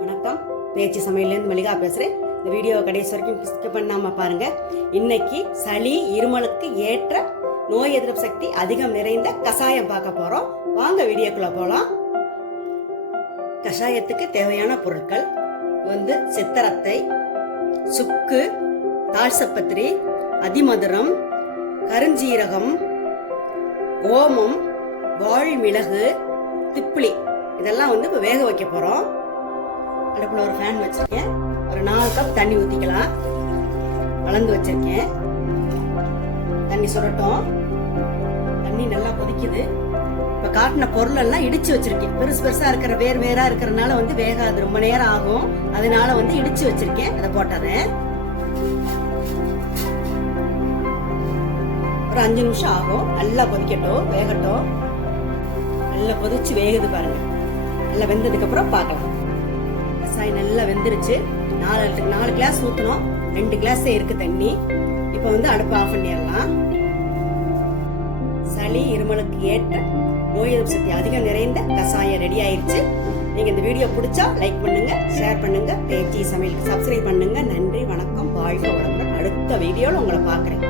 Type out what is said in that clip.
வணக்கம். பேச்சு சமையலேருந்து மல்லிகா பேசுகிறேன். இந்த வீடியோவை கடைசி வரைக்கும் ஸ்கிப் பண்ணாமல் பாருங்கள். இன்னைக்கு சளி இருமலுக்கு ஏற்ற நோய் எதிர்ப்பு சக்தி அதிகம் நிறைந்த கஷாயம் பார்க்க போகிறோம். வாங்க வீடியோக்குள்ளே போகலாம். கஷாயத்துக்கு தேவையான பொருட்கள் சித்தரத்தை, சுக்கு, தாழ்சப்பத்திரி, அதிமதுரம், கருஞ்சீரகம், ஓமம், வால்மிளகு, திப்பிலி இதெல்லாம் இப்போ வேக வைக்க போகிறோம். அடுப்பில் ஒரு ஃபேன் வச்சுருக்கேன். ஒரு 4 கப் தண்ணி ஊற்றிக்கலாம். கலந்து வச்சுருக்கேன். தண்ணி சுரட்டும். தண்ணி நல்லா கொதிக்குது. இப்போ காட்டின பொருள் எல்லாம் இடிச்சு வச்சிருக்கேன். பெருசாக இருக்கிற வேறாக இருக்கிறனால வேகாது, ரொம்ப நேரம் ஆகும். அதனால இடிச்சு வச்சிருக்கேன். அதை போட்டுறேன். ஒரு 5 நிமிஷம் ஆகும். நல்லா கொதிக்கட்டும், வேகட்டும். நல்லா கொதிச்சு வேகுது பாருங்க. நல்லா வெந்ததுக்கு அப்புறம் பார்க்கலாம். கஷாயம் நல்லா வெந்துருச்சு. 4 கிளாஸ் ஊற்றணும். 2 கிளாஸே இருக்கு தண்ணி. இப்போ அடுப்பு ஆஃப் பண்ணிடலாம். சளி இருமலுக்கு ஏற்ற நோய் எதிர்ப்பு சக்தி அதிகம் நிறைந்த கஷாயம் ரெடி ஆயிடுச்சு. நீங்க இந்த வீடியோ பிடிச்சா லைக் பண்ணுங்க, ஷேர் பண்ணுங்க, பேச்சு சமையலுக்கு சப்ஸ்கிரைப் பண்ணுங்க. நன்றி, வணக்கம், வாழ்க வளமுடன். அடுத்த வீடியோல உங்களை பார்க்குறேன்.